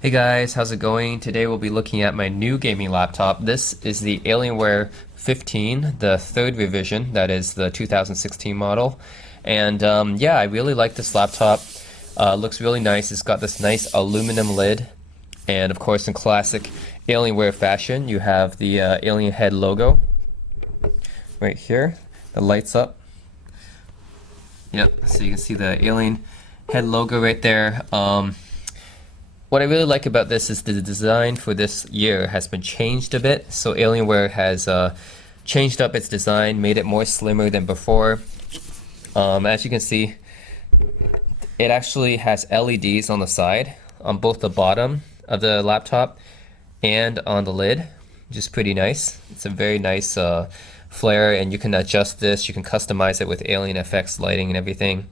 Hey guys, how's it going? Today we'll be looking at my new gaming laptop. This is the Alienware 15, the third revision, that is the 2016 model. And yeah, I really like this laptop. Looks really nice. It's got this nice aluminum lid. And of course, in classic Alienware fashion, you have the alien head logo right here that lights up. Yep, so you can see the alien head logo right there. What I really like about this is the design for this year has been changed a bit. So Alienware has changed up its design, made it more slimmer than before. As you can see, it actually has LEDs on the side, on both the bottom of the laptop and on the lid, which is pretty nice. It's a very nice flare, and you can adjust this. You can customize it with Alien FX lighting and everything.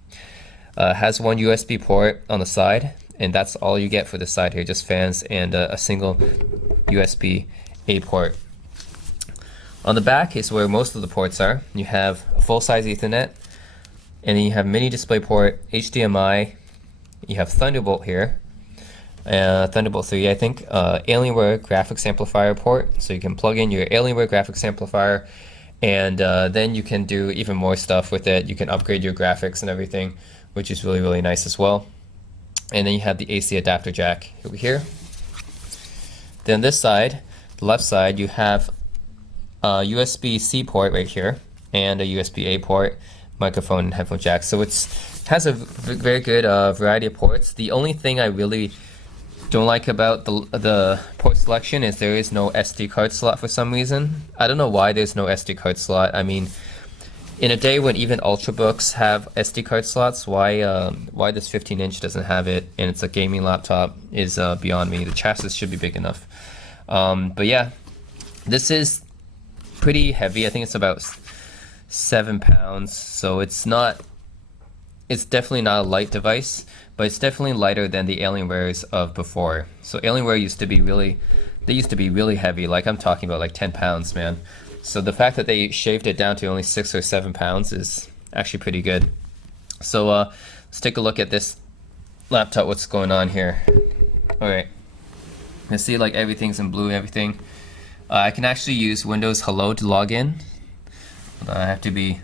Has one USB port on the side, and that's all you get for the side here, just fans and a single USB-A port. On the back is where most of the ports are. You have a full-size Ethernet, and then you have mini DisplayPort, HDMI, you have Thunderbolt here, Thunderbolt 3 I think, Alienware graphics amplifier port, so you can plug in your Alienware graphics amplifier, and then you can do even more stuff with it. You can upgrade your graphics and everything, which is really, really nice as well. And then you have the AC adapter jack over here. Then this side, the left side, you have a USB-C port right here and a USB-A port, microphone and headphone jack. So it has a very good variety of ports. The only thing I really don't like about the port selection is there is no SD card slot for some reason. I don't know why there's no SD card slot. I mean, in a day when even Ultrabooks have SD card slots, why this 15-inch doesn't have it, and it's a gaming laptop, is beyond me. The chassis should be big enough. But yeah, this is pretty heavy. I think it's about 7 pounds, so it's definitely not a light device, but it's definitely lighter than the Alienwares of before. So Alienware used to be really heavy. Like, I'm talking about like 10 pounds, man. So the fact that they shaved it down to only 6 or 7 pounds is actually pretty good. So let's take a look at this laptop, what's going on here. Alright, you see like everything's in blue and everything. I can actually use Windows Hello to log in. I have to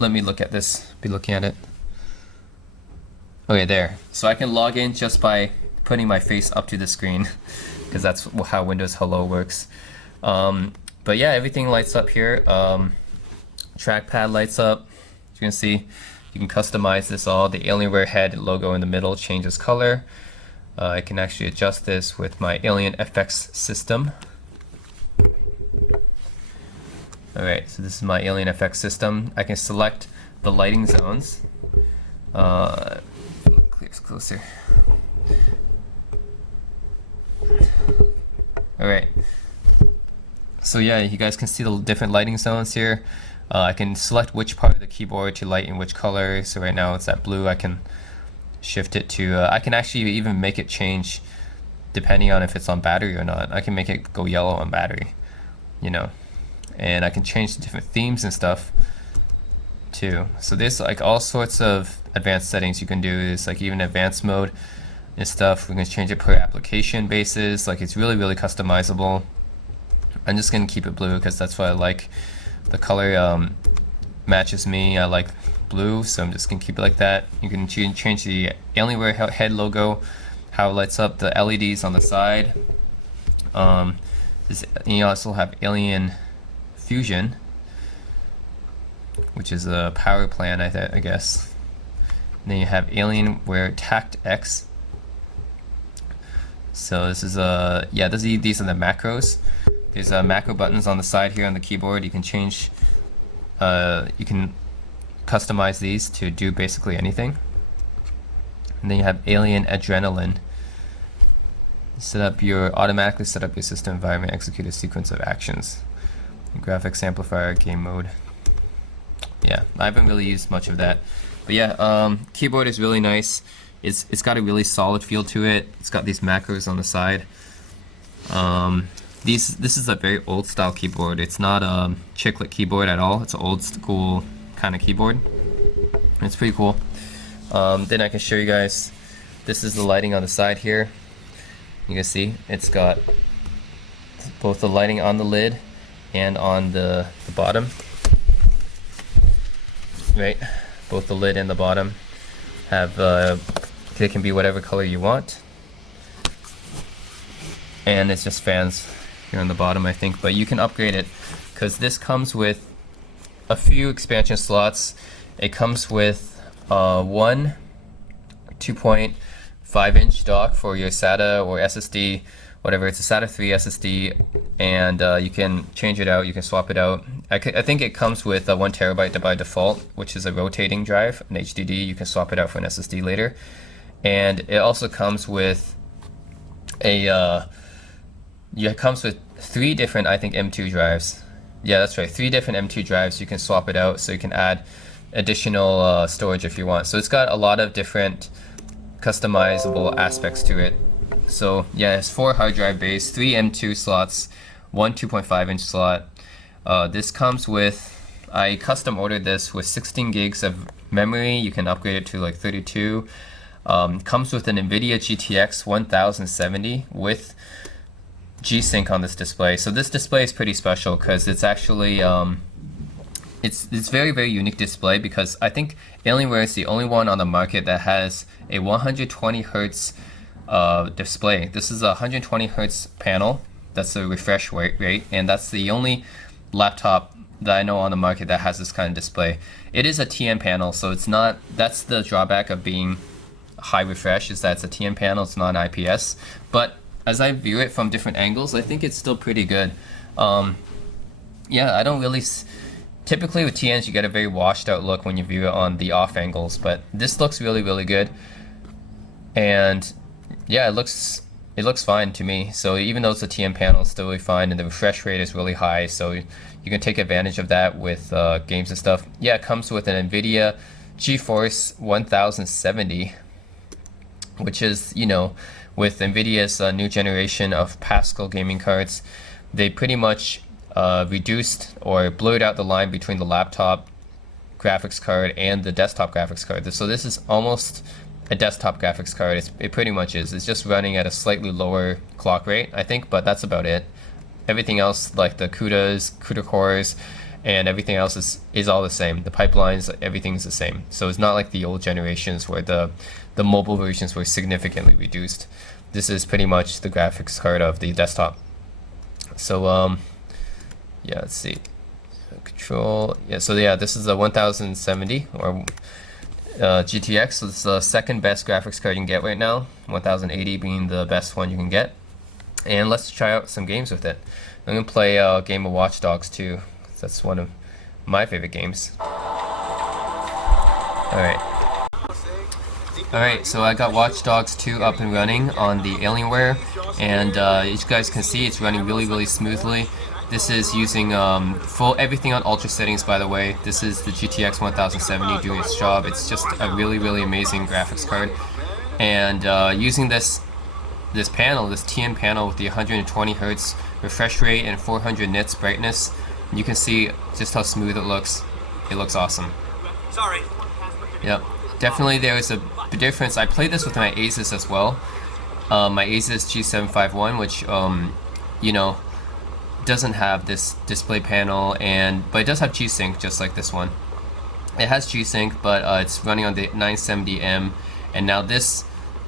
let me look at this, be looking at it. Okay, there. So I can log in just by putting my face up to the screen, because that's how Windows Hello works. But yeah, everything lights up here. Trackpad lights up. As you can see, you can customize this all. The Alienware head logo in the middle changes color. I can actually adjust this with my Alien FX system. Alright, so this is my Alien FX system. I can select the lighting zones. Clears closer. Alright. So yeah, you guys can see the different lighting zones here. I can select which part of the keyboard to light in which color. So right now it's at blue. I can shift it to, I can actually even make it change depending on if it's on battery or not. I can make it go yellow on battery, you know. And I can change the different themes and stuff too. So there's like all sorts of advanced settings you can do. It's like even advanced mode and stuff. We can change it per application basis. Like, it's really, really customizable. I'm just gonna keep it blue because that's what I like. The color matches me. I like blue, so I'm just gonna keep it like that. You can change the Alienware head logo, how it lights up, the LEDs on the side. You also have Alien Fusion, which is a power plan, I guess. And then you have Alienware Tact X. So this is yeah, these are the macros. There's macro buttons on the side here on the keyboard. You can change, you can customize these to do basically anything. And then you have Alien Adrenaline. Automatically set up your system environment, execute a sequence of actions. Graphics amplifier, game mode. Yeah, I haven't really used much of that. But yeah, keyboard is really nice. It's got a really solid feel to it. It's got these macros on the side. This is a very old style keyboard. It's not a chiclet keyboard at all. It's an old school kind of keyboard. It's pretty cool. Then I can show you guys, this is the lighting on the side here. You can see it's got both the lighting on the lid and on the bottom, right? Both the lid and the bottom have they can be whatever color you want, and it's just fans here on the bottom, I think. But you can upgrade it because this comes with a few expansion slots. It comes with one 2.5-inch dock for your SATA or SSD, whatever. It's a SATA 3 SSD, and you can change it out, you can swap it out. I think it comes with 1 terabyte by default, which is a rotating drive, an HDD. You can swap it out for an SSD later. And it also comes with it comes with 3 different, I think, M2 drives. Yeah, that's right, 3 different M2 drives. You can swap it out, so you can add additional storage if you want. So it's got a lot of different customizable aspects to it. So yeah, it's 4 hard drive bays, 3 M2 slots, 1 2.5-inch slot. This comes with, I custom ordered this with 16 gigs of memory. You can upgrade it to like 32. Comes with an NVIDIA GTX 1070 with G-Sync on this display. So this display is pretty special because it's actually it's very unique display, because I think Alienware is the only one on the market that has a 120 hertz display. This is a 120 hertz panel. That's the refresh rate, and that's the only laptop that I know on the market that has this kind of display. It is a TN panel, so it's not. That's the drawback of being high refresh, is that it's a TN panel. It's not an IPS. But as I view it from different angles, I think it's still pretty good. Yeah, I don't really. Typically with TNs, you get a very washed out look when you view it on the off angles, but this looks really good. And yeah, it looks fine to me. So even though it's a TN panel, it's still really fine, and the refresh rate is really high, so you can take advantage of that with games and stuff. Yeah, it comes with an NVIDIA GeForce 1070, which is, you know, with NVIDIA's new generation of Pascal gaming cards, they pretty much reduced or blurred out the line between the laptop graphics card and the desktop graphics card. So this is almost a desktop graphics card. It pretty much is. It's just running at a slightly lower clock rate, I think, but that's about it. Everything else, like the CUDA cores, and everything else is all the same. The pipelines, everything's the same. So it's not like the old generations where the mobile versions were significantly reduced. This is pretty much the graphics card of the desktop. So yeah, let's see. Control. Yeah, so yeah, this is a 1070 or GTX. So this is the second best graphics card you can get right now. 1080 being the best one you can get. And let's try out some games with it. I'm gonna play a game of Watch Dogs 2. That's one of my favorite games. Alright, so I got Watch Dogs 2 up and running on the Alienware, and as you guys can see, it's running really smoothly. This is using everything on ultra settings, by the way. This is the GTX 1070 doing its job. It's just a really amazing graphics card. And using this panel, this TN panel with the 120 Hz refresh rate and 400 nits brightness, you can see just how smooth it looks. It looks awesome. Sorry. Yep. Definitely there is a difference. I played this with my Asus as well. My Asus G751, which you know, doesn't have this display panel, but it does have G-Sync just like this one. It has G-Sync, but it's running on the 970M, and now this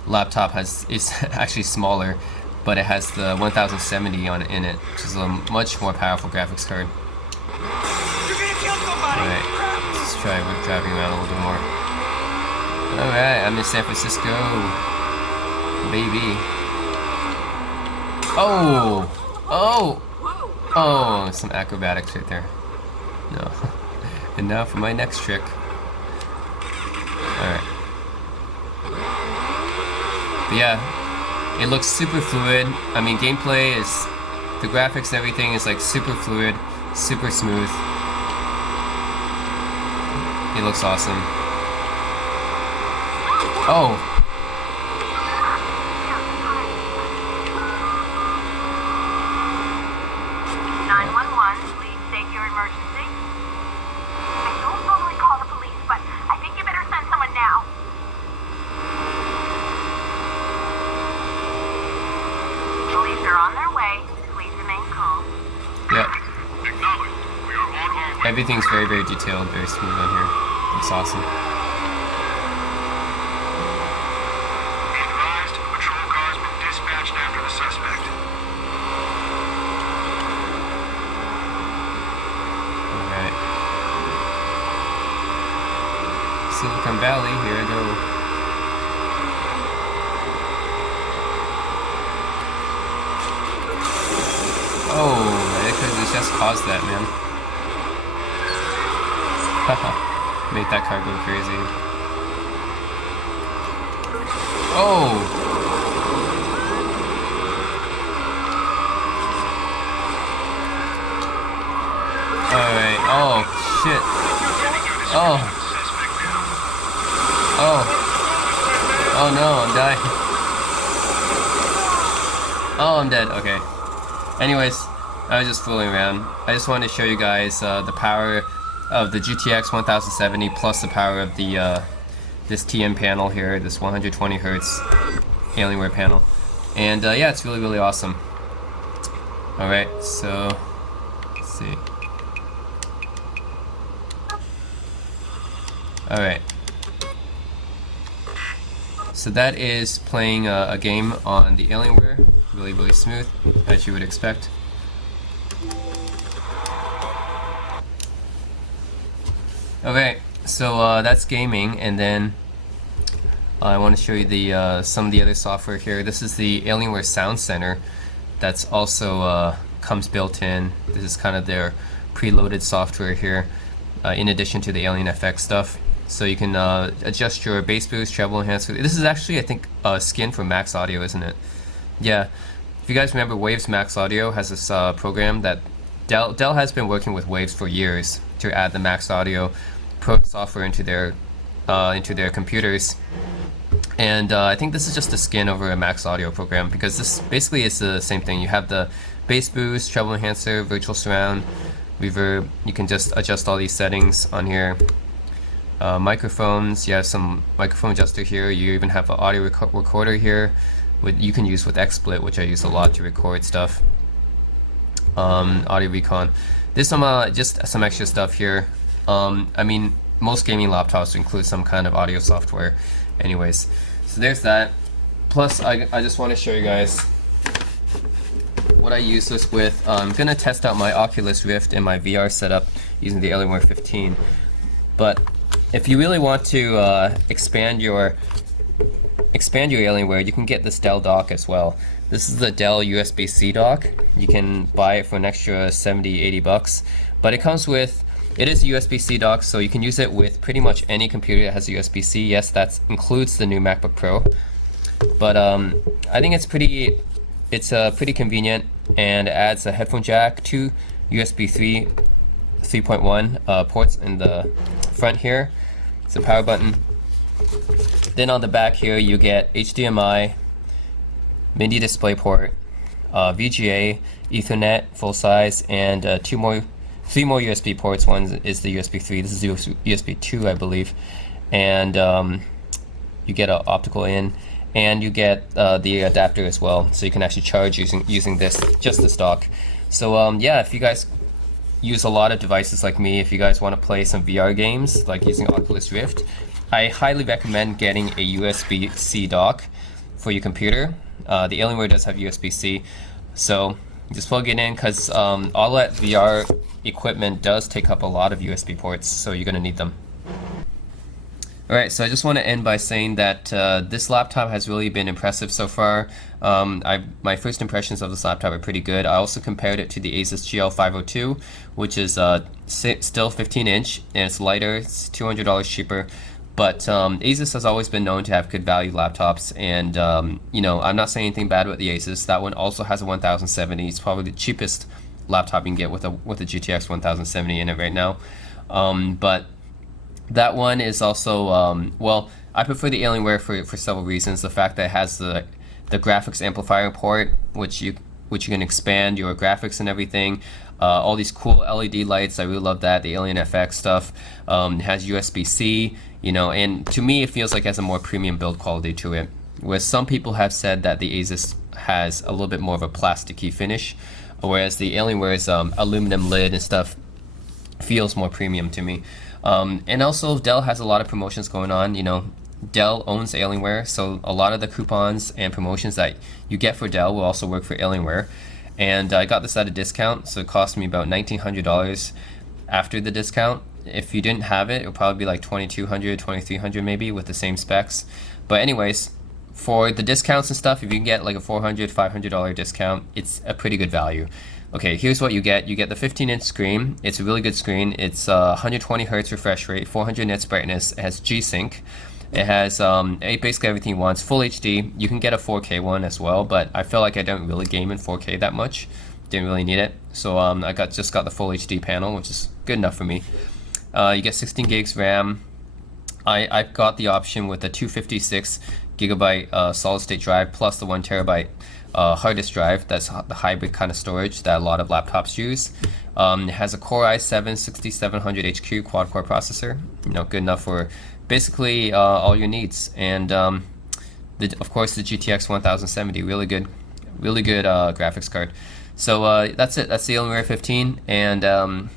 laptop is actually smaller, but it has the 1070 in it, which is a much more powerful graphics card. Alright, let's try driving around a little bit more. Alright, I'm in San Francisco, baby. Oh, some acrobatics right there. No. And now for my next trick. Alright. But yeah, it looks super fluid. I mean, gameplay is, the graphics and everything is like super fluid, super smooth. It looks awesome. Oh! 911, please state your emergency. I don't normally call the police, but I think you better send someone now. everything's very, very detailed, very smooth on here. It's awesome. Be advised, patrol car's been dispatched after the suspect. Alright. Silicon Valley, here I go. Oh, that could have just caused that, man. Haha. Made that car go crazy. Oh! Alright, oh, shit. Oh. Oh. Oh no, I'm dying. Oh, I'm dead, okay. Anyways, I was just fooling around. I just wanted to show you guys the power of the GTX 1070 plus the power of the this TN panel here, this 120 Hertz Alienware panel. And yeah, it's really, really awesome. Alright, so let's see. Alright. So that is playing a game on the Alienware. Really, really smooth, as you would expect. Okay, so that's gaming, and then I want to show you the some of the other software here. This is the Alienware Sound Center. That's also comes built in. This is kind of their preloaded software here, in addition to the Alien FX stuff. So you can adjust your bass boost, treble enhancer. This is actually, I think, a skin for Max Audio, isn't it? Yeah. If you guys remember, Waves Max Audio has this program that Dell has been working with Waves for years to add the Max Audio Pro software into their computers. And I think this is just a skin over a Max Audio program, because this basically is the same thing. You have the bass boost, treble enhancer, virtual surround, reverb. You can just adjust all these settings on here. Microphones, you have some microphone adjuster here. You even have an audio recorder here, you can use with XSplit, which I use a lot to record stuff. Audio recon. There's some just some extra stuff here. I mean, most gaming laptops include some kind of audio software. Anyways, so there's that. Plus, I just want to show you guys what I use this with. I'm gonna test out my Oculus Rift and my VR setup using the Alienware 15. But if you really want to expand your Alienware, you can get this Dell dock as well. This is the Dell USB-C dock. You can buy it for an extra 70, 80 bucks. But it comes with, it is a USB-C dock, so you can use it with pretty much any computer that has a USB-C. Yes, that includes the new MacBook Pro. But I think it's pretty convenient, and it adds a headphone jack, 2 USB 3.1 ports in the front here. It's a power button. Then on the back here you get HDMI, mini display port, VGA, Ethernet full size, and 3 more USB ports. One is the USB 3. This is USB 2, I believe. And you get an optical in, and you get the adapter as well, so you can actually charge using this dock. So yeah, if you guys use a lot of devices like me, if you guys want to play some VR games like using Oculus Rift, I highly recommend getting a USB-C dock for your computer. The Alienware does have USB-C, so just plug it in, because all that VR equipment does take up a lot of USB ports, so you're going to need them. Alright, so I just want to end by saying that this laptop has really been impressive so far. My first impressions of this laptop are pretty good. I also compared it to the Asus GL502, which is still 15-inch, and it's lighter, it's $200 cheaper. But Asus has always been known to have good value laptops, and you know, I'm not saying anything bad about the Asus. That one also has a 1070. It's probably the cheapest laptop you can get with a GTX 1070 in it right now. But that one is also well, I prefer the Alienware for several reasons. The fact that it has the graphics amplifier port, which you can expand your graphics and everything. All these cool LED lights, I really love that. The Alien FX stuff. It has USB-C, you know, and to me it feels like it has a more premium build quality to it. Whereas some people have said that the Asus has a little bit more of a plasticky finish, whereas the Alienware's aluminum lid and stuff feels more premium to me. And also Dell has a lot of promotions going on. Dell owns Alienware, so a lot of the coupons and promotions that you get for Dell will also work for Alienware. And I got this at a discount, so it cost me about $1,900 after the discount. If you didn't have it, it would probably be like $2,200, $2,300 maybe with the same specs. But anyways, for the discounts and stuff, if you can get like a $400, $500 discount, it's a pretty good value. Okay, here's what you get. You get the 15-inch screen. It's a really good screen. It's 120 hertz refresh rate, 400 nits brightness. It has G-Sync. It has basically everything you want. It's full HD. You can get a 4K one as well, but I feel like I don't really game in 4K that much. Didn't really need it. So I just got the full HD panel, which is good enough for me. You get 16 gigs RAM. I've got the option with the 256 gigabyte solid state drive plus the 1 terabyte hard disk drive. That's the hybrid kind of storage that a lot of laptops use. It has a Core i7-6700HQ quad core processor. Good enough for basically all your needs. And of course the GTX 1070, really good graphics card. So that's it. That's the Alienware 15. And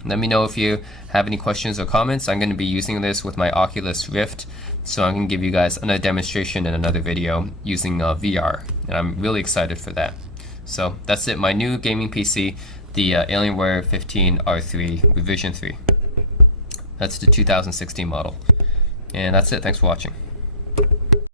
let me know if you have any questions or comments. I'm going to be using this with my Oculus Rift, so I'm going to give you guys another demonstration in another video using VR, and I'm really excited for that. So that's it. My new gaming PC, the Alienware 15 R3 Revision 3. That's the 2016 model. And that's it. Thanks for watching.